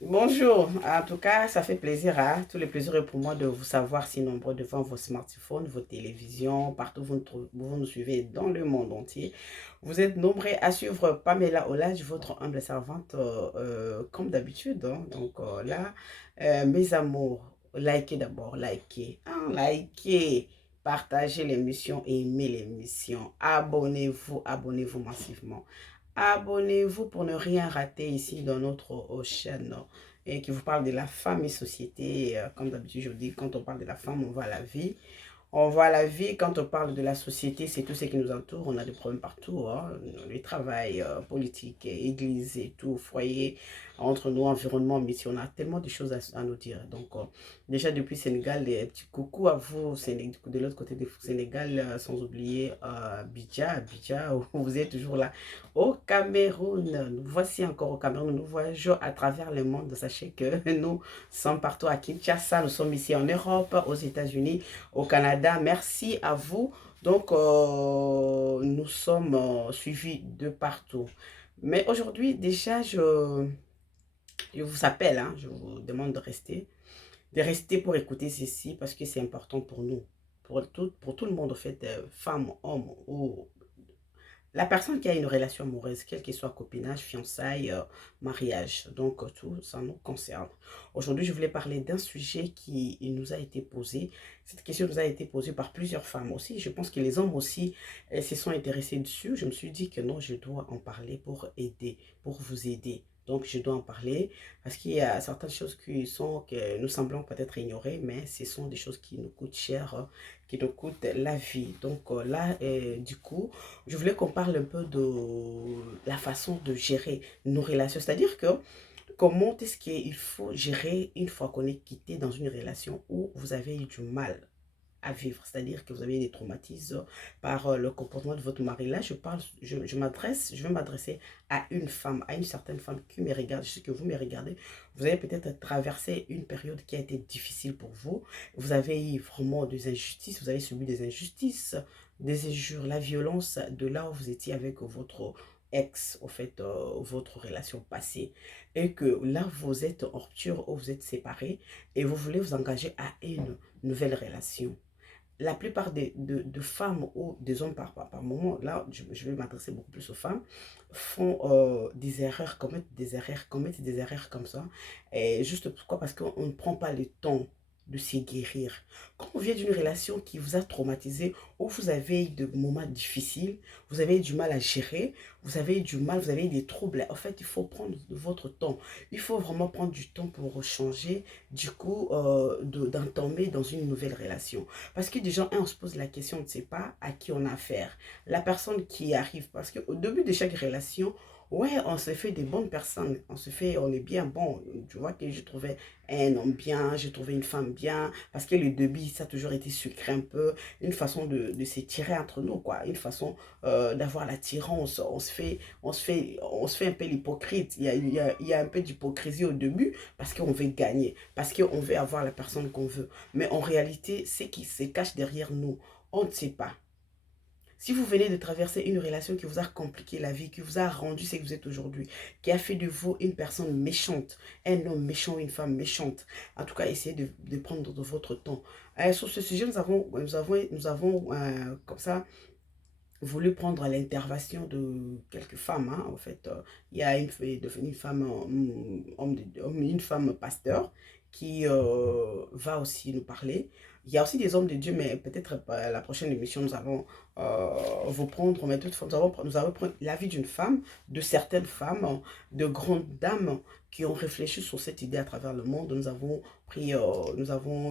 Bonjour, en tout cas, ça fait plaisir, hein? Tous les plaisirs est pour moi de vous savoir si nombreux devant vos smartphones, vos télévisions, partout où vous nous suivez dans le monde entier. Vous êtes nombreux à suivre Pamela Olage, votre humble servante, comme d'habitude, hein. Mes amours, likez d'abord, likez, hein, likez, partagez l'émission et aimez l'émission. Abonnez-vous, abonnez-vous massivement. Abonnez-vous pour ne rien rater ici dans notre chaîne et qui vous parle de la femme et société. Comme d'habitude, je vous dis, quand on parle de la femme, on voit la vie. On voit la vie, quand on parle de la société, c'est tout ce qui nous entoure. On a des problèmes partout, hein. Le travail, politique, église et tout, foyer, entre nous, environnement, mission. On a tellement de choses à nous dire. Déjà depuis Sénégal, des petits coucou à vous de l'autre côté du Sénégal, sans oublier Abidjan, où vous êtes toujours là. Au Cameroun, nous voici encore au Cameroun. Nous voyageons à travers le monde. Sachez que nous sommes partout à Kinshasa. Nous sommes ici en Europe, aux États-Unis, au Canada. Merci à vous. Nous sommes suivis de partout. Mais aujourd'hui, déjà, je vous appelle, hein, je vous demande de rester pour écouter ceci parce que c'est important pour nous, pour tout le monde, en fait, femmes, hommes ou la personne qui a une relation amoureuse, quel que soit copinage, fiançailles, mariage, tout ça nous concerne. Aujourd'hui, je voulais parler d'un sujet qui nous a été posé. Cette question nous a été posée par plusieurs femmes aussi. Je pense que les hommes aussi se sont intéressés dessus. Je me suis dit que non, je dois en parler pour aider, pour vous aider. Donc, je dois en parler parce qu'il y a certaines choses que nous semblons peut-être ignorer, mais ce sont des choses qui nous coûtent cher, qui nous coûtent la vie. Du coup, je voulais qu'on parle un peu de la façon de gérer nos relations. C'est-à-dire que comment est-ce qu'il faut gérer une fois qu'on est quitté dans une relation où vous avez eu du mal à vivre, c'est-à-dire que vous avez des traumatismes par le comportement de votre mari. Là, je vais m'adresser à une femme, à une certaine femme qui me regarde. Je sais que vous me regardez. Vous avez peut-être traversé une période qui a été difficile pour vous. Vous avez eu vraiment des injustices, vous avez subi des injustices, des injures, la violence de là où vous étiez avec votre ex, au fait, votre relation passée. Et que là, vous êtes en rupture ou vous êtes séparés et vous voulez vous engager à une nouvelle relation. La plupart de femmes ou des hommes par moment, là je vais m'adresser beaucoup plus aux femmes, font des erreurs, commettent des erreurs comme ça. Et juste pourquoi? Parce qu'on ne prend pas le temps de se guérir. Quand on vient d'une relation qui vous a traumatisé, où vous avez eu des moments difficiles, vous avez eu du mal à gérer, vous avez eu du mal, vous avez eu des troubles. En fait, il faut prendre votre temps. Il faut vraiment prendre du temps pour changer, du coup, d'entamer dans une nouvelle relation. Parce que déjà, on se pose la question, on ne sait pas à qui on a affaire. La personne qui arrive, parce qu'au début de chaque relation, ouais, on se fait des bonnes personnes, on est bien bon. Tu vois que j'ai trouvé un homme bien, j'ai trouvé une femme bien, parce que le début, ça a toujours été sucré un peu, une façon de s'étirer entre nous, quoi, une façon d'avoir l'attirance. On se fait un peu l'hypocrite. Il y a un peu d'hypocrisie au début, parce qu'on veut gagner, parce qu'on veut avoir la personne qu'on veut. Mais en réalité, ce qui se cache derrière nous, on ne sait pas. Si vous venez de traverser une relation qui vous a compliqué la vie, qui vous a rendu ce que vous êtes aujourd'hui, qui a fait de vous une personne méchante, un homme méchant, une femme méchante, en tout cas, essayez de prendre de votre temps. Sur ce sujet, nous avons comme ça, voulu prendre l'intervention de quelques femmes, hein. En fait, il y a une femme, une femme pasteur qui va aussi nous parler. Il y a aussi des hommes de Dieu, mais peut-être la prochaine émission, nous allons vous prendre, mais toutefois, nous allons prendre l'avis d'une femme, de certaines femmes, de grandes dames qui ont réfléchi sur cette idée à travers le monde. Nous avons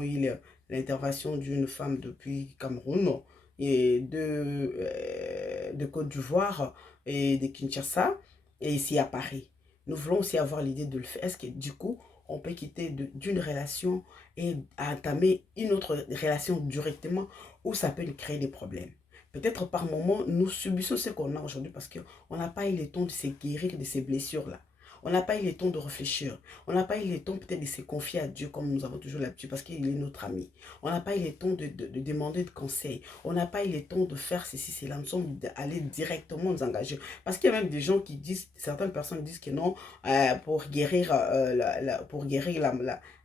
eu l'intervention d'une femme depuis Cameroun, et de Côte d'Ivoire et de Kinshasa et ici à Paris. Nous voulons aussi avoir l'idée de le faire. Est-ce que du coup, on peut quitter d'une relation et entamer une autre relation directement ou ça peut nous créer des problèmes? Peut-être par moment, nous subissons ce qu'on a aujourd'hui parce qu'on n'a pas eu le temps de se guérir de ces blessures-là. On n'a pas eu le temps de réfléchir. On n'a pas eu le temps peut-être de se confier à Dieu comme nous avons toujours l'habitude parce qu'il est notre ami. On n'a pas eu le temps de demander de conseils. On n'a pas eu le temps de faire ceci, cela. Nous sommes allés directement nous engager. Parce qu'il y a même des gens qui disent, certaines personnes disent que non, pour guérir, pour guérir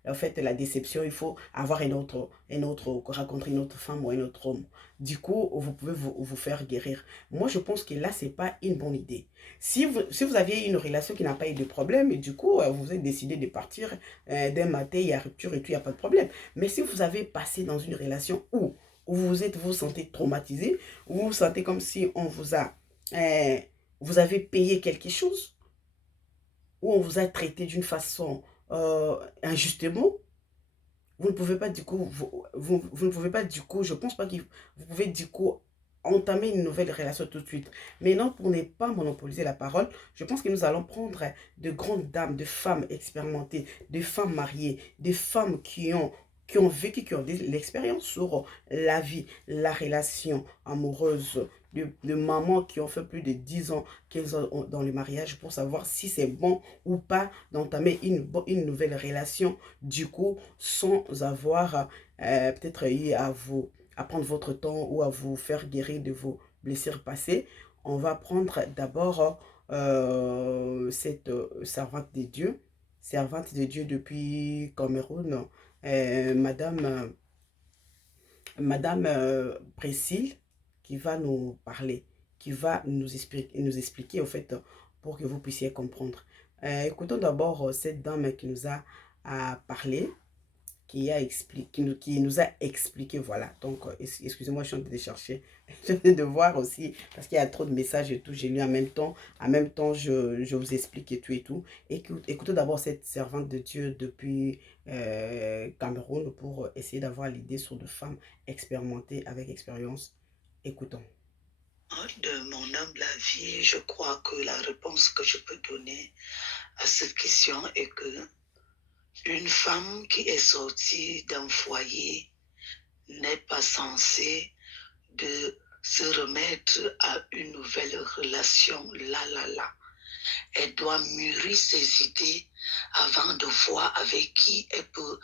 en fait, la déception, il faut avoir rencontrer une autre femme ou un autre homme. Du coup, vous pouvez vous faire guérir. Moi, je pense que là, ce n'est pas une bonne idée. Si vous aviez une relation qui n'a pas eu de problème, et du coup, vous avez décidé de partir d'un matin, il y a rupture et tout, il n'y a pas de problème. Mais si vous avez passé dans une relation où vous sentez traumatisé, où vous vous sentez comme si on vous a, euh, vous avez payé quelque chose, où on vous a traité d'une façon injustement, vous ne pouvez pas du coup, vous ne pouvez pas du coup, je pense pas que vous pouvez du coup entamer une nouvelle relation tout de suite. Mais non, pour ne pas monopoliser la parole, je pense que nous allons prendre de grandes dames, de femmes expérimentées, de femmes mariées, des femmes qui ont vécu, qui ont de l'expérience sur la vie, la relation amoureuse, de mamans qui ont fait plus de 10 ans, 15 ans dans le mariage pour savoir si c'est bon ou pas d'entamer une nouvelle relation du coup, sans avoir peut-être eu à prendre votre temps ou à vous faire guérir de vos blessures passées. On va prendre d'abord cette servante de Dieu depuis Cameroun, Madame Priscille, qui va nous parler, qui va nous expliquer au fait pour que vous puissiez comprendre. Écoutons d'abord cette dame qui nous a parlé, qui nous a expliqué, voilà. Donc, excusez-moi, je suis en train de chercher, je viens de voir aussi, parce qu'il y a trop de messages et tout, j'ai lu en même temps, je vous explique et tout. Écoutez d'abord cette servante de Dieu depuis Cameroun pour essayer d'avoir l'idée sur de femmes expérimentées avec expérience. Écoutons. De mon humble avis, je crois que la réponse que je peux donner à cette question est que une femme qui est sortie d'un foyer n'est pas censée de se remettre à une nouvelle relation là. Elle doit mûrir ses idées avant de voir avec qui elle peut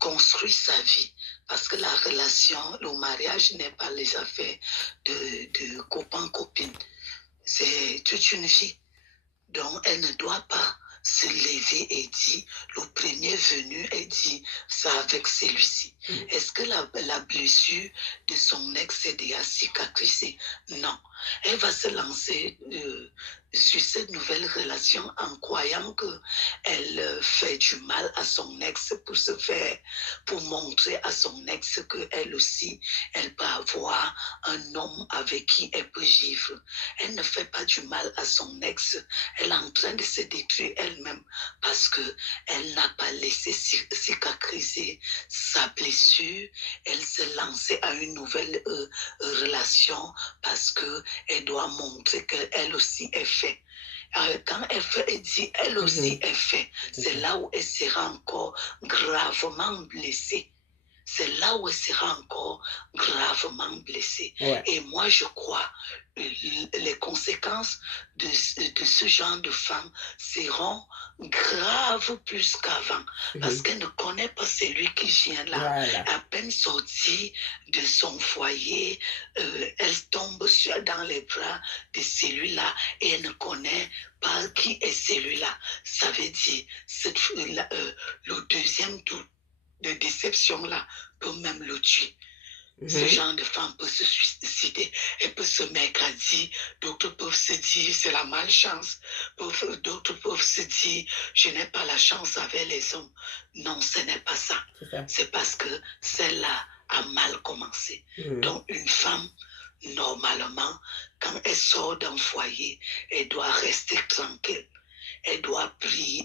construire sa vie. Parce que la relation, le mariage n'est pas les affaires de copain-copine. C'est toute une vie. Donc, elle ne doit pas se lever et dire, le premier venu et dit, ça avec celui-ci. Est-ce que la blessure de son ex est déjà cicatrisée? Non. Elle va se lancer sur cette nouvelle relation en croyant qu'elle fait du mal à son ex pour montrer à son ex qu'elle aussi, elle peut avoir un homme avec qui elle peut vivre. Elle ne fait pas du mal à son ex, elle est en train de se détruire elle-même parce qu'elle n'a pas laissé cicatriser sa blessure. Elle s'est lancée à une nouvelle relation parce qu'elle doit montrer qu'elle aussi est fait. Quand elle dit elle aussi est fait, c'est là où elle sera encore gravement blessée. C'est là où elle sera encore gravement blessée. Ouais. Et moi, je crois les conséquences de ce genre de femme seront graves plus qu'avant. Parce qu'elle ne connaît pas celui qui vient là. Voilà. À peine sortie de son foyer, elle tombe dans les bras de celui-là et elle ne connaît pas qui est celui-là. Ça veut dire, le deuxième tour de déception-là peut même le tuer. Ce genre de femme peut se suicider, elle peut se mettre à dire, d'autres peuvent se dire, c'est la malchance, d'autres peuvent se dire, je n'ai pas la chance avec les hommes. Non, ce n'est pas ça. C'est parce que celle-là a mal commencé. Donc, une femme, normalement, quand elle sort d'un foyer, elle doit rester tranquille. Elle doit prier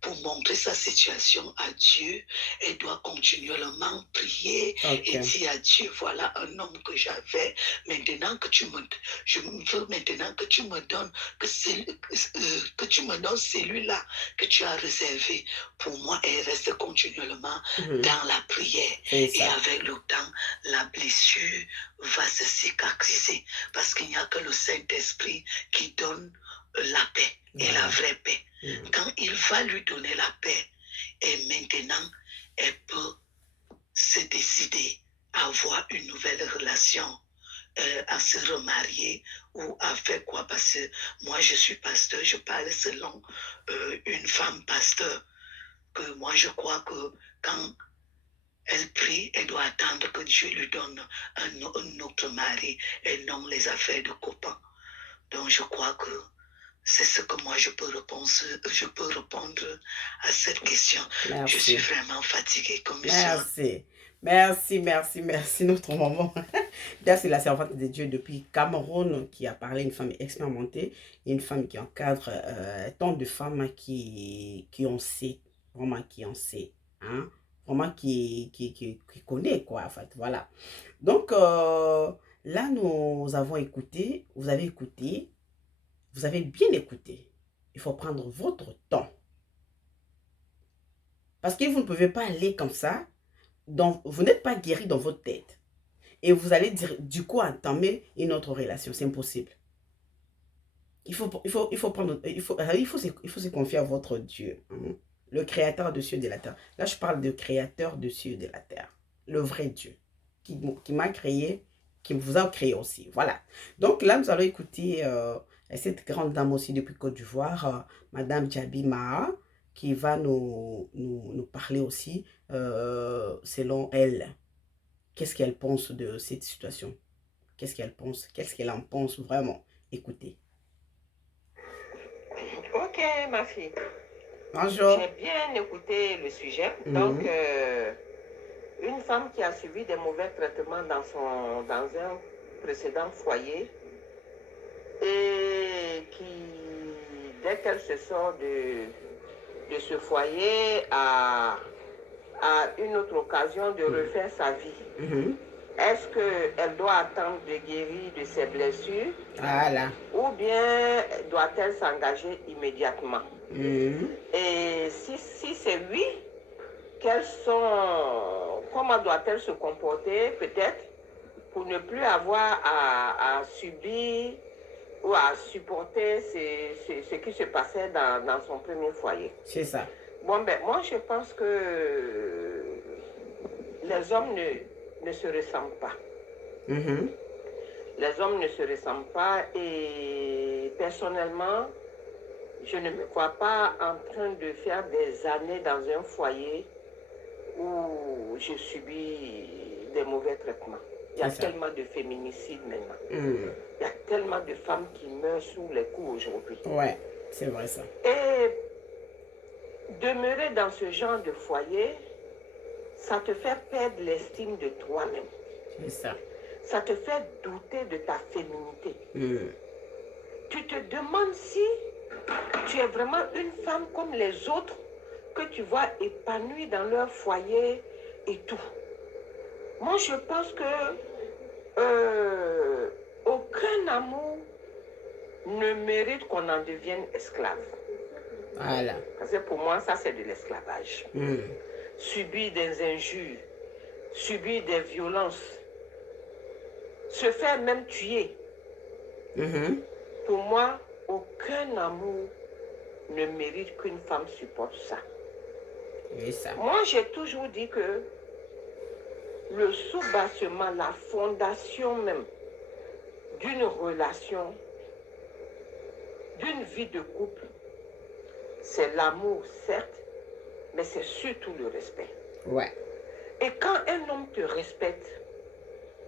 pour montrer sa situation à Dieu. Elle doit continuellement prier et dire à Dieu, voilà un homme que j'avais. Maintenant que je veux maintenant que tu me donnes que tu me donnes celui-là que tu as réservé pour moi. Elle reste continuellement dans la prière. Et avec le temps, la blessure va se cicatriser parce qu'il n'y a que le Saint-Esprit qui donne la paix et la Voilà. vraie paix. Quand il va lui donner la paix, et maintenant, elle peut se décider à avoir une nouvelle relation, à se remarier ou à faire quoi? Parce que moi, je suis pasteur, je parle selon une femme pasteur, que moi, je crois que quand elle prie, elle doit attendre que Dieu lui donne un autre mari et non les affaires de copains. Donc, je crois que c'est ce que moi je peux répondre à cette question. Je suis Merci. vraiment fatiguée, commission. Merci. Merci, merci, merci, notre maman. D'ailleurs, c'est la servante de Dieu depuis Cameroun qui a parlé, une femme expérimentée, une femme qui encadre tant de femmes qui en sait, vraiment qui en sait, hein, vraiment qui connaît, quoi, en fait, voilà. Donc, là, nous avons écouté, vous avez écouté, vous avez bien écouté. Il faut prendre votre temps. Parce que vous ne pouvez pas aller comme ça. Donc, vous n'êtes pas guéri dans votre tête. Et vous allez dire, du coup entamer une autre relation. C'est impossible. Il faut prendre, il faut se confier à votre Dieu. Hein, le créateur de cieux et de la terre. Là, je parle de créateur de cieux et de la terre. Le vrai Dieu. Qui m'a créé, qui vous a créé aussi. Voilà. Donc là, nous allons écouter cette grande dame aussi depuis Côte d'Ivoire, Madame Djabi Maha, qui va nous parler aussi, selon elle, qu'est-ce qu'elle pense de cette situation. Qu'est-ce qu'elle pense, qu'est-ce qu'elle en pense vraiment. Écoutez. Ok, ma fille. Bonjour. J'ai bien écouté le sujet. Mhm. Donc, une femme qui a subi des mauvais traitements dans un précédent foyer et qui, dès qu'elle se sort de ce foyer, a une autre occasion de refaire sa vie. Mhm. Est-ce qu'elle doit attendre de guérir de ses blessures Voilà. ou bien doit-elle s'engager immédiatement? Mhm. Et si c'est oui, comment doit-elle se comporter peut-être pour ne plus avoir à subir ou à supporter ce qui se passait dans son premier foyer? C'est ça. Bon, ben, moi, je pense que les hommes ne se ressemblent pas. Mhm. Les hommes ne se ressemblent pas et personnellement, je ne me vois pas en train de faire des années dans un foyer où je subis des mauvais traitements. Il y a tellement de féminicides maintenant. Mhm. Il y a tellement de femmes qui meurent sous les coups aujourd'hui. Ouais, c'est vrai ça. Et demeurer dans ce genre de foyer, ça te fait perdre l'estime de toi-même. C'est ça. Ça te fait douter de ta féminité. Mhm. Tu te demandes si tu es vraiment une femme comme les autres que tu vois épanouies dans leur foyer et tout. Moi, je pense que aucun amour ne mérite qu'on en devienne esclave. Voilà. Parce que pour moi, ça, c'est de l'esclavage. Mhm. Subir des injures, subir des violences, se faire même tuer. Mhm. Pour moi, aucun amour ne mérite qu'une femme supporte ça. Et ça. Moi, j'ai toujours dit que le soubassement, la fondation même d'une relation, d'une vie de couple, c'est l'amour, certes, mais c'est surtout le respect. Ouais. Et quand un homme te respecte,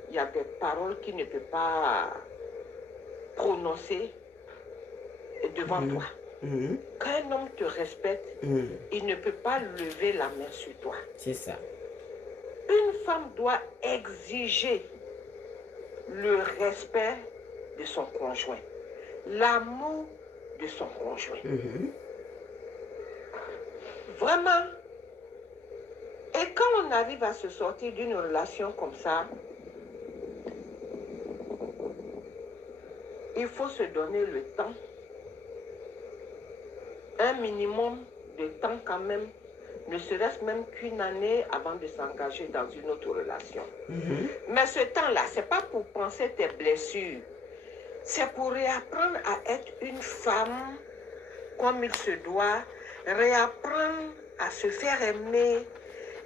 il y a des paroles qu'il ne peut pas prononcer devant toi. Mhm. Quand un homme te respecte, il ne peut pas lever la main sur toi. C'est ça. Une femme doit exiger le respect de son conjoint, l'amour de son conjoint. Mhm. Vraiment. Et quand on arrive à se sortir d'une relation comme ça, il faut se donner le temps, un minimum de temps quand même, ne serait-ce même qu'une année avant de s'engager dans une autre relation. Mhm. Mais ce temps-là, ce n'est pas pour penser tes blessures, c'est pour réapprendre à être une femme comme il se doit, réapprendre à se faire aimer,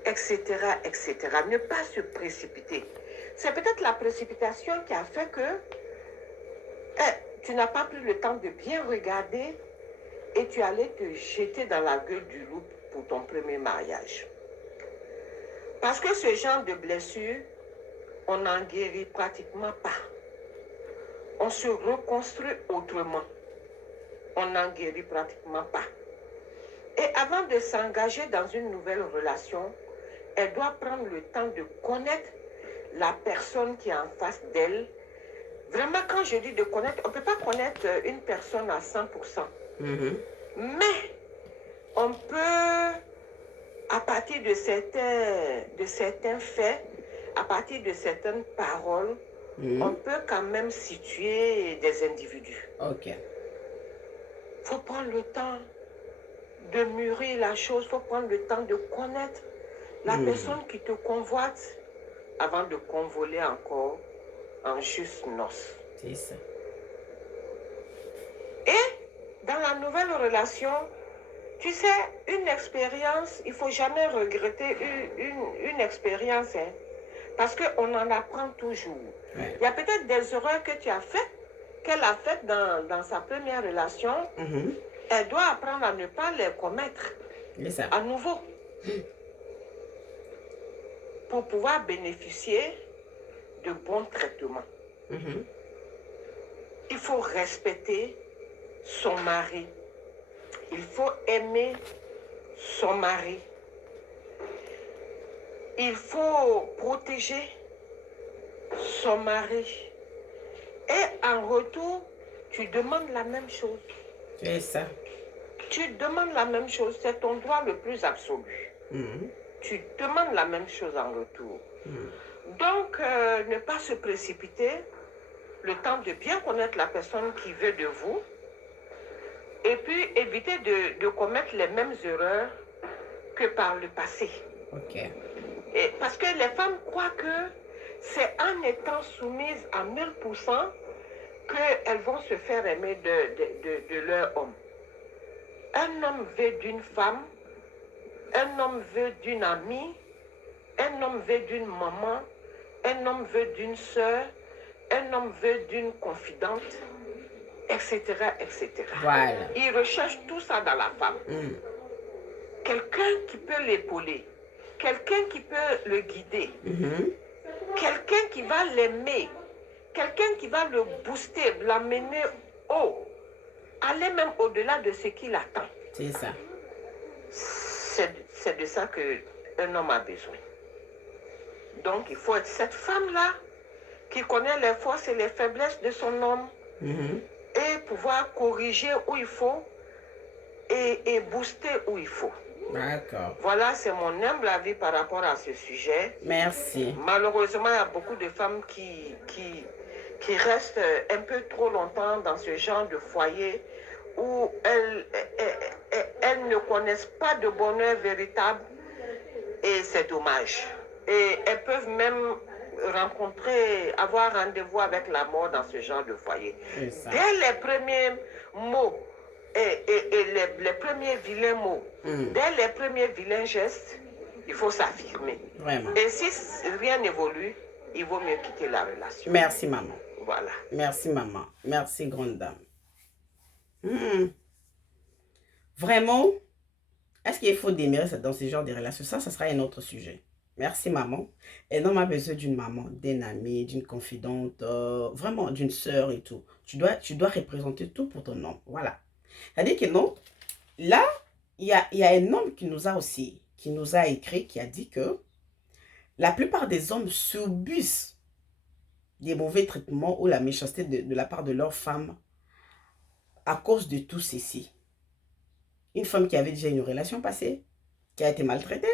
etc., etc. Ne pas se précipiter. C'est peut-être la précipitation qui a fait que tu n'as pas pris le temps de bien regarder et tu allais te jeter dans la gueule du loup pour ton premier mariage. Parce que ce genre de blessure, on n'en guérit pratiquement pas. On se reconstruit autrement. On n'en guérit pratiquement pas. Et avant de s'engager dans une nouvelle relation, elle doit prendre le temps de connaître la personne qui est en face d'elle. Vraiment, quand je dis de connaître, on ne peut pas connaître une personne à 100%. Mais on peut, à partir de certains faits, à partir de certaines paroles, on peut quand même situer des individus. Ok. Il faut prendre le temps de mûrir la chose, il faut prendre le temps de connaître la personne qui te convoite avant de convoler encore en juste noces. C'est ça. Et dans la nouvelle relation, tu sais, une expérience, il ne faut jamais regretter une expérience, hein, parce qu'on en apprend toujours. Ouais. Il y a peut-être des erreurs que tu as faites, qu'elle a faites dans sa première relation. Elle doit apprendre à ne pas les commettre à nouveau pour pouvoir bénéficier de bons traitements. Il faut respecter son mari. Il faut aimer son mari. Il faut protéger son mari. Et en retour, tu demandes la même chose. C'est ça. Tu demandes la même chose. C'est ton droit le plus absolu. Tu demandes la même chose en retour. Donc, ne pas se précipiter, le temps de bien connaître la personne qui veut de vous, et puis éviter de commettre les mêmes erreurs que par le passé. Ok. Et parce que les femmes croient que c'est en étant soumises à 1000% qu'elles vont se faire aimer de leur homme. Un homme veut d'une femme, un homme veut d'une amie, un homme veut d'une maman, un homme veut d'une sœur, un homme veut d'une confidente, etc., etc. Voilà. Il recherche tout ça dans la femme. Quelqu'un qui peut l'épauler, quelqu'un qui peut le guider, quelqu'un qui va l'aimer, quelqu'un qui va le booster, l'amener haut, aller même au-delà de ce qu'il attend. C'est ça. C'est de ça qu'un homme a besoin. Donc, il faut être cette femme-là qui connaît les forces et les faiblesses de son homme et pouvoir corriger où il faut et booster où il faut. D'accord. Voilà, c'est mon humble avis par rapport à ce sujet. Merci. Malheureusement, il y a beaucoup de femmes qui restent un peu trop longtemps dans ce genre de foyer où elles ne connaissent pas de bonheur véritable et c'est dommage. Et elles peuvent même avoir rendez-vous avec la mort dans ce genre de foyer. Dès les premiers mots et les premiers vilains mots, dès les premiers vilains gestes, il faut s'affirmer. Vraiment. Et si rien n'évolue, il vaut mieux quitter la relation. Merci, maman. Voilà. Merci, maman. Merci, grande dame. Vraiment, est-ce qu'il faut démérer dans ce genre de relations? Ça sera un autre sujet. Merci, maman. Un homme a besoin d'une maman, d'un ami, d'une confidente, vraiment d'une sœur et tout. Tu dois représenter tout pour ton homme. Voilà. C'est-à-dire que non, là, il y a un homme qui nous a écrit, qui a dit que la plupart des hommes subissent des mauvais traitements ou la méchanceté de la part de leur femme à cause de tout ceci. Une femme qui avait déjà une relation passée, qui a été maltraitée,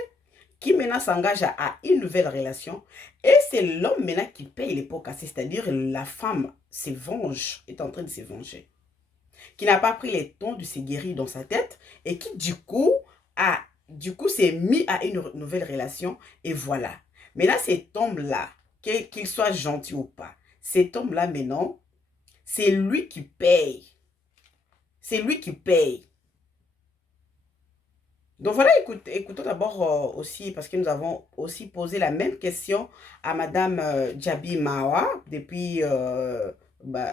qui maintenant s'engage à une nouvelle relation. Et c'est l'homme maintenant qui paye les pots cassés, c'est-à-dire la femme se venge, est en train de se venger. Qui n'a pas pris le temps de se guérir dans sa tête et qui du coup s'est mis à une nouvelle relation. Et voilà. Maintenant, cet homme-là, qu'il soit gentil ou pas, cet homme-là maintenant, c'est lui qui paye. c'est lui qui paye. Donc voilà, écoutons d'abord aussi, parce que nous avons aussi posé la même question à Madame Djabi Mawa depuis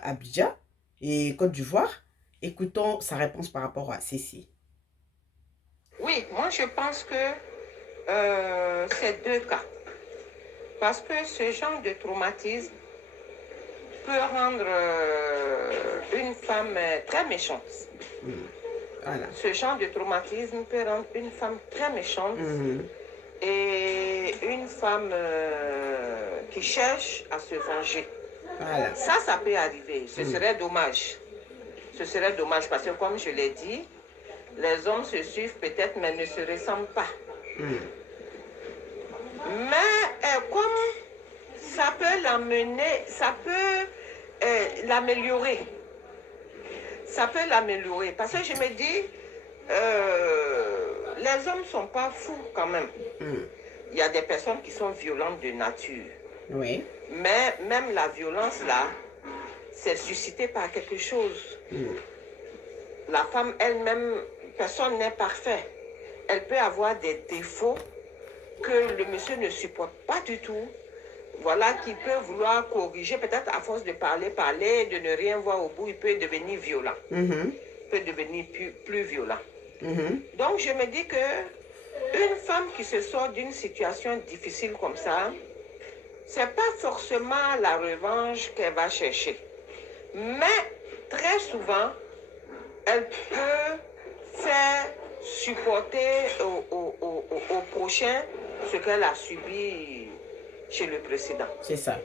Abidjan et Côte d'Ivoire. Écoutons sa réponse par rapport à ceci. Oui, moi je pense que c'est deux cas. Parce que ce genre de traumatisme peut rendre une femme très méchante. Voilà. Ce genre de traumatisme peut rendre une femme très méchante et une femme qui cherche à se venger. Voilà. Ça peut arriver. Ce serait dommage. Ce serait dommage parce que, comme je l'ai dit, les hommes se suivent peut-être, mais ne se ressemblent pas. Mais comme ça peut l'amener, ça peut l'améliorer. Ça peut l'améliorer. Parce que je me dis, les hommes ne sont pas fous quand même. Il y a des personnes qui sont violentes de nature. Oui. Mais même la violence là, c'est suscité par quelque chose. La femme elle-même, personne n'est parfait. Elle peut avoir des défauts que le monsieur ne supporte pas du tout. Voilà, qui peut vouloir corriger, peut-être à force de parler, de ne rien voir au bout, il peut devenir violent. Il peut devenir plus violent. Donc je me dis que une femme qui se sort d'une situation difficile comme ça, c'est pas forcément la revanche qu'elle va chercher. Mais très souvent, elle peut faire supporter au prochain ce qu'elle a subi chez le précédent. C'est ça.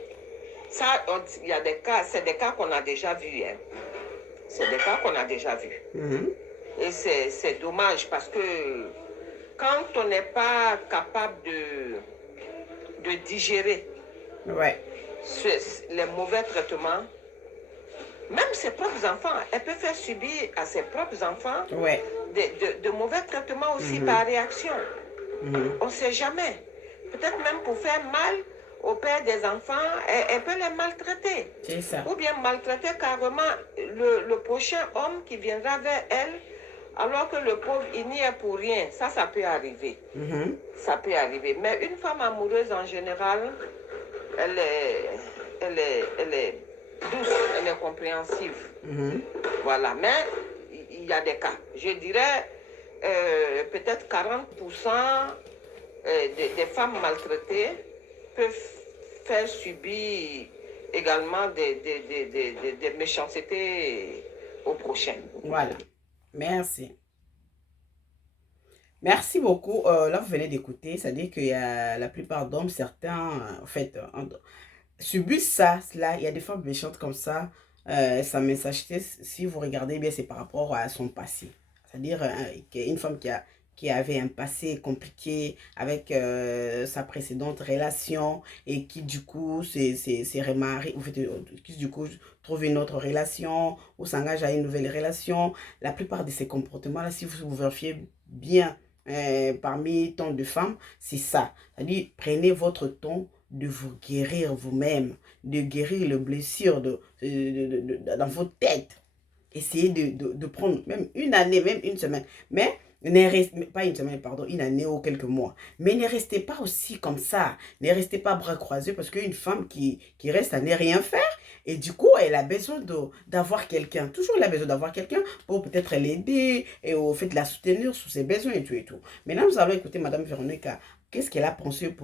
Ça, il y a des cas, c'est des cas qu'on a déjà vus. Hein. C'est des cas qu'on a déjà vus. Et c'est dommage parce que quand on n'est pas capable de digérer les mauvais traitements, même ses propres enfants, elle peut faire subir à ses propres enfants de mauvais traitements aussi par réaction. On ne sait jamais. Peut-être même pour faire mal au père des enfants, elle peut les maltraiter. C'est ça. Ou bien maltraiter carrément le prochain homme qui viendra vers elle, alors que le pauvre, il n'y est pour rien. Ça peut arriver. Ça peut arriver. Mais une femme amoureuse, en général, elle est douce, elle est compréhensive. Voilà. Mais il y a des cas. Je dirais peut-être 40% des femmes maltraitées peuvent faire subir également des méchancetés au prochain. Voilà. Merci. Merci beaucoup. Là, vous venez d'écouter, c'est-à-dire qu'il y a la plupart d'hommes, certains, en fait, subissent ça. Là, il y a des femmes méchantes comme ça. Sa messageté, si vous regardez bien, c'est par rapport à son passé. C'est-à-dire une femme qui avait un passé compliqué avec sa précédente relation et qui du coup s'est remariée, ou fait, qui du coup trouve une autre relation ou s'engage à une nouvelle relation. La plupart de ces comportements-là, si vous vérifiez bien parmi tant de femmes, c'est ça. C'est-à-dire, prenez votre temps de vous guérir vous-même, de guérir les blessures dans votre tête. Essayez de prendre même une année, même une semaine. Mais pas une semaine, pardon, une année ou quelques mois. Mais ne restez pas aussi comme ça. Ne restez pas bras croisés parce qu'une femme qui reste à ne rien faire, et du coup, elle a besoin d'avoir quelqu'un. Toujours, elle a besoin d'avoir quelqu'un pour peut-être l'aider et au fait de la soutenir sur ses besoins et tout et tout. Maintenant, nous allons écouter Madame Véronica. Qu'est-ce qu'elle a pensé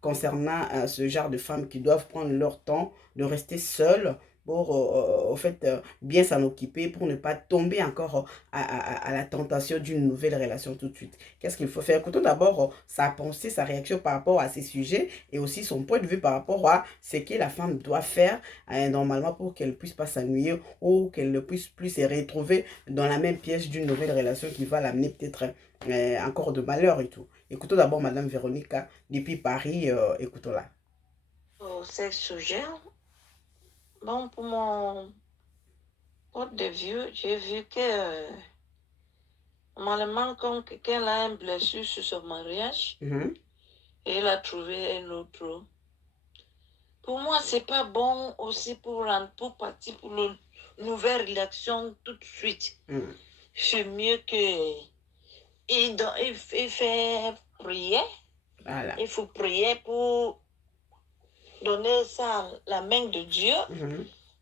concernant ce genre de femmes qui doivent prendre leur temps de rester seules pour au fait bien s'en occuper pour ne pas tomber encore à la tentation d'une nouvelle relation tout de suite. Qu'est-ce qu'il faut faire? Écoutons d'abord sa pensée, sa réaction par rapport à ces sujets et aussi son point de vue par rapport à ce que la femme doit faire normalement pour qu'elle ne puisse pas s'ennuyer ou qu'elle ne puisse plus se retrouver dans la même pièce d'une nouvelle relation qui va l'amener peut-être encore de malheur et tout. Écoutons d'abord Madame Véronica depuis Paris, écoutons-la. Pour ce sujet, bon, pour mon point de vue, j'ai vu que normalement, quand quelqu'un a une blessure sur son mariage, et il a trouvé un autre, pour moi, c'est pas bon aussi pour partir pour le nouvelle réaction tout de suite. C'est mieux que il fait prier. Voilà. Il faut prier pour donner ça la main de Dieu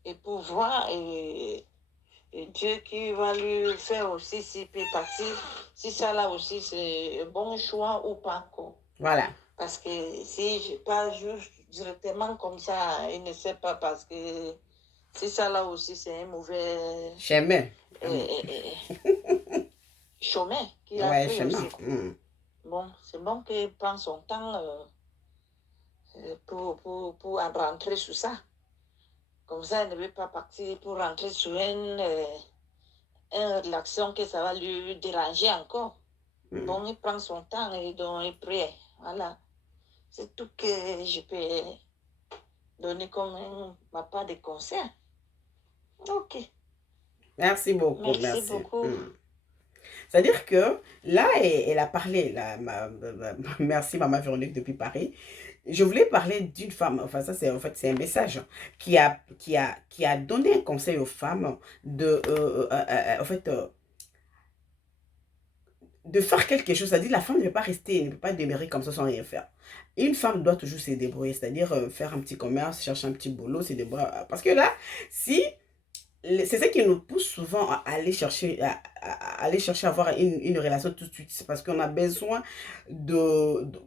et pour voir et Dieu qui va lui faire aussi s'il peut partir, si ça là aussi c'est un bon choix ou pas. Quoi. Voilà. Parce que si je pas juste directement comme ça, il ne sait pas parce que si ça là aussi c'est un mauvais chemin. Chemin qu'il a Ouais, pris chemin. aussi. Bon, c'est bon qu'il prenne son temps pour rentrer sur ça. Comme ça, il ne veut pas partir pour rentrer sur une réaction que ça va lui déranger encore. Bon, il prend son temps et donc il prie. Voilà. C'est tout que je peux donner comme ma part de conseil. Ok. Merci beaucoup. Merci beaucoup. C'est-à-dire que là, elle a parlé, là, merci Maman Véronique depuis Paris. Je voulais parler d'une femme, enfin ça c'est en fait c'est un message qui a donné un conseil aux femmes de, en fait, de faire quelque chose. C'est-à-dire la femme ne peut pas rester, ne peut pas demeurer comme ça sans rien faire. Une femme doit toujours se débrouiller, c'est-à-dire faire un petit commerce, chercher un petit boulot, se débrouiller. Parce que là, si... C'est ça qui nous pousse souvent à aller chercher à avoir une relation tout de suite. C'est parce qu'on a besoin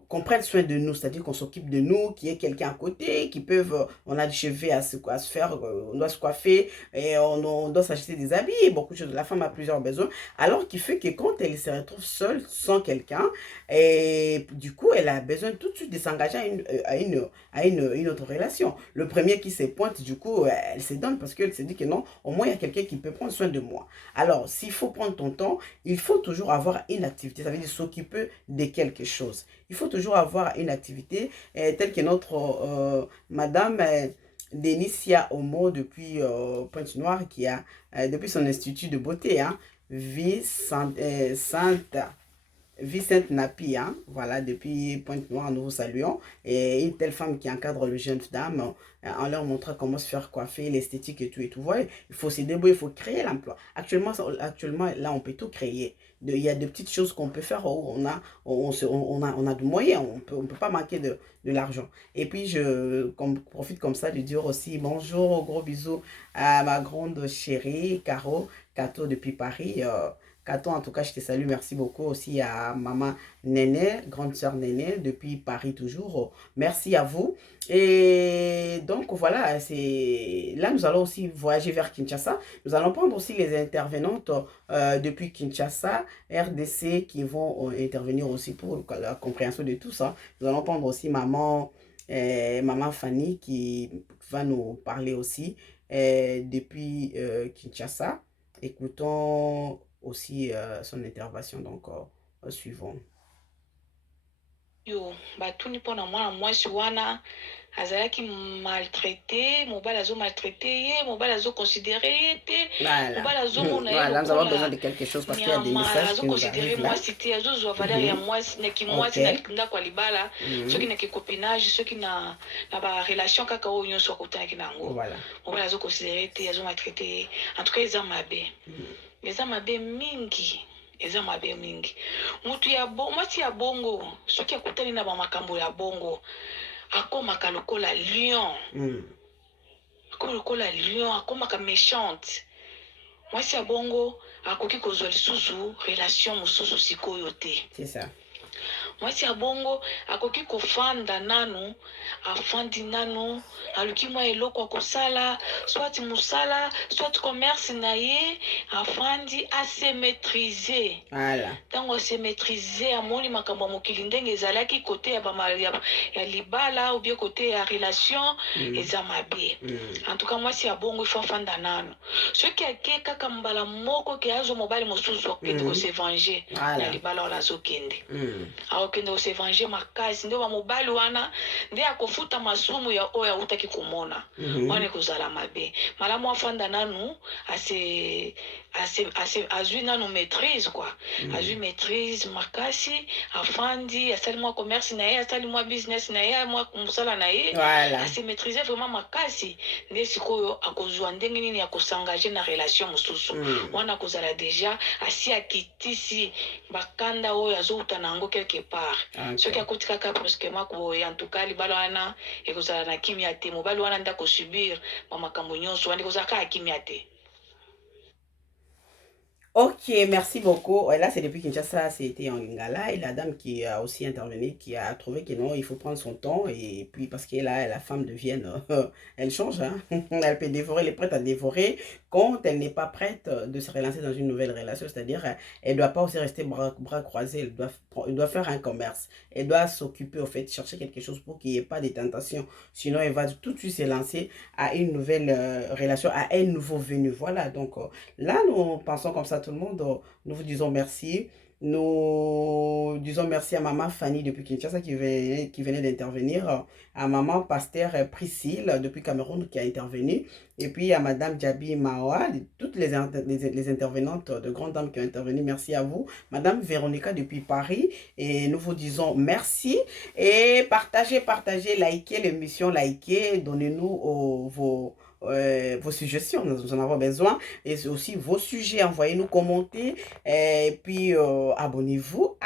qu'on prenne soin de nous, c'est-à-dire qu'on s'occupe de nous, qu'il y ait quelqu'un à côté, qui peuvent, on a du cheveux à se faire, on doit se coiffer, et on doit s'acheter des habits, beaucoup de choses. La femme a plusieurs besoins, alors qui fait que quand elle se retrouve seule, sans quelqu'un, et du coup, elle a besoin tout de suite de s'engager à une autre relation. Le premier qui se pointe, du coup, elle se donne parce qu'elle se dit que non, au moins il y a quelqu'un qui peut prendre soin de moi. Alors, s'il faut prendre ton temps, il faut toujours avoir une activité, ça veut dire s'occuper de quelque chose. Il faut toujours avoir une activité telle que notre madame Dénicia Homo depuis Pointe-Noire qui a, depuis son institut de beauté, hein, Vicente Napi, hein, voilà, depuis Pointe-Noire, nous vous saluons. Et une telle femme qui encadre les jeunes dames en leur montrant comment se faire coiffer, l'esthétique et tout. Et tout. Vous voyez, il faut se débrouiller, il faut créer l'emploi. Actuellement, là, on peut tout créer. Il y a de petites choses qu'on peut faire où on a de moyens, on peut pas manquer de l'argent. Et puis, je profite comme ça de dire aussi bonjour, gros bisous à ma grande chérie, Caro, Cato depuis Paris. Kato, en tout cas, je te salue. Merci beaucoup aussi à maman Néné, grande sœur Néné, depuis Paris toujours. Merci à vous. Et donc, voilà, là, nous allons aussi voyager vers Kinshasa. Nous allons prendre aussi les intervenantes depuis Kinshasa, RDC, qui vont intervenir aussi pour la compréhension de tout ça. Nous allons prendre aussi maman Fanny, qui va nous parler aussi depuis Kinshasa. Écoutons aussi son intervention, donc suivons. Yo batuni mpona mwana mwasi wana azalaki maltraité, mobali azo maltraité ye, mobali azo considéré ye te, mobali azo mona ye voilà, nous avons besoin de quelque chose parce qu'il y a des messages qui nous arrivent là. Mwasi te azo valeur ya mwasi neki mwasi na ndako libala, soki na copinage, soki na ba relation kaka oyo nyonso akotaki nango. Voilà. Mobali azo considéré te, azo maltraité. En tout cas, eza mabe. Eza mabe mingi. Eza mabe mingi. Mutu ya mwasi ya bongo, soki akutani na ba makambo ya bongo, akomaka lokola lion. Akomaka lokola lion, akomaka méchante. Mwasi ya bongo akoki kozwa lisusu relation mususu sikoyo te. C'est ça. Mwasi ya bongo akoki kofanda nanu, afandi nanu, aluki mwa eloko akosala, soit musala, soit commerce na ye, afandi ase maîtriser. Voilà. Tango se maîtriser, amoni makambo mokili ndenge ezalaki côté ya libala ou bien côté ya relation, eza mabe. En tout cas, mwasi ya bongo ifo afanda nanu. Soki ake kaka mbala moko ke azo mobali mosusu akende ko se venger na libala wala azokende. Akende ko se venger makasi ndio ba mobali wana ndio akofuta masumu ya oya utaki kumona. Wana kozala mabe. Malamu afanda nanu azwi nano maîtrise quoi. Azwi maîtrise makasi, afandi, asali mwa commerce na ye, asali mwa business na ye, mwa musala na ye. Ase maîtriser vraiment makasi. Nde sikoyo akozwa ndenge nini ya kosangaje na relation mosusu. Wana kozala déjà asi akitisi bakanda oyo azouta nango quelque part. Soki akuti kaka brusquement boye, en tout cas libala wana ekozala na kimia te, mobali wana nda ko subir ba makambo nyonso wana ekozala ka kimia te. Ok, merci beaucoup. Là, c'est depuis Kinshasa, c'était en Lingala. Et la dame qui a aussi intervenu, qui a trouvé que non, il faut prendre son temps. Et puis, parce que là, la femme de Vienne, elle change. Hein? Elle peut dévorer, elle est prête à dévorer quand elle n'est pas prête de se relancer dans une nouvelle relation. C'est-à-dire, elle ne doit pas aussi rester bras croisés. Elle doit faire un commerce. Elle doit s'occuper, au fait, chercher quelque chose pour qu'il n'y ait pas de tentation. Sinon, elle va tout de suite se lancer à une nouvelle relation, à un nouveau venu. Voilà, donc là, nous pensons comme ça. Tout le monde, nous vous disons merci. Nous disons merci à maman Fanny depuis Kinshasa qui venait d'intervenir, à maman Pasteur Priscille depuis Cameroun qui a intervenu, et puis à madame Djabi Mawa, toutes les intervenantes de grandes dames qui ont intervenu, merci à vous. Madame Véronica depuis Paris, et nous vous disons merci, et partagez, likez l'émission, donnez-nous vos suggestions, nous en avons besoin, et aussi vos sujets, envoyez-nous commenter, et puis abonnez-vous.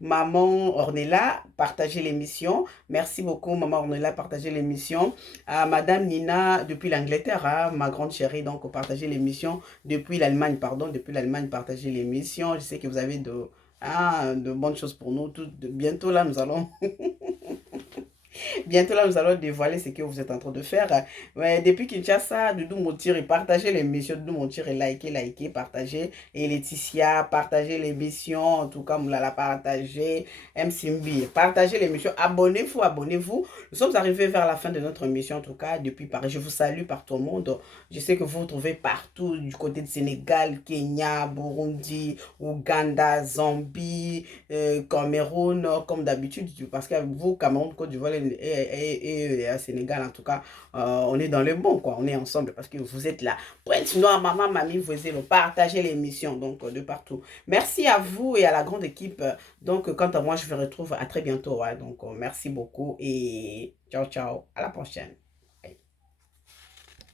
Maman Ornella, partagez l'émission. Merci beaucoup Maman Ornella, partagez l'émission. Madame Nina depuis l'Angleterre, hein, ma grande chérie, donc partagez l'émission. Depuis l'Allemagne, partagez l'émission. Je sais que vous avez de bonnes choses pour nous. Bientôt là, nous allons... Bientôt là, nous allons dévoiler ce que vous êtes en train de faire. Ouais, depuis Kinshasa, Doudou Montiri, partagez l'émission. Doudou Montiri, likez, partagez. Et Laetitia, partagez l'émission. En tout cas, Moulala, partagez. MCMB, partagez l'émission. Abonnez-vous. Nous sommes arrivés vers la fin de notre émission. En tout cas, depuis Paris. Je vous salue par tout le monde. Je sais que vous vous trouvez partout, du côté de Sénégal, Kenya, Burundi, Ouganda, Zambie, Cameroun, comme d'habitude. Parce que vous, Cameroun, Côte d'Ivoire et à Sénégal, en tout cas, on est dans le bon, quoi. On est ensemble parce que vous êtes là. Pointe noire, maman, mamie, vous êtes partagez l'émission, donc de partout. Merci à vous et à la grande équipe. Donc, quant à moi, je vous retrouve à très bientôt. Ouais. Donc, merci beaucoup et ciao, ciao. À la prochaine.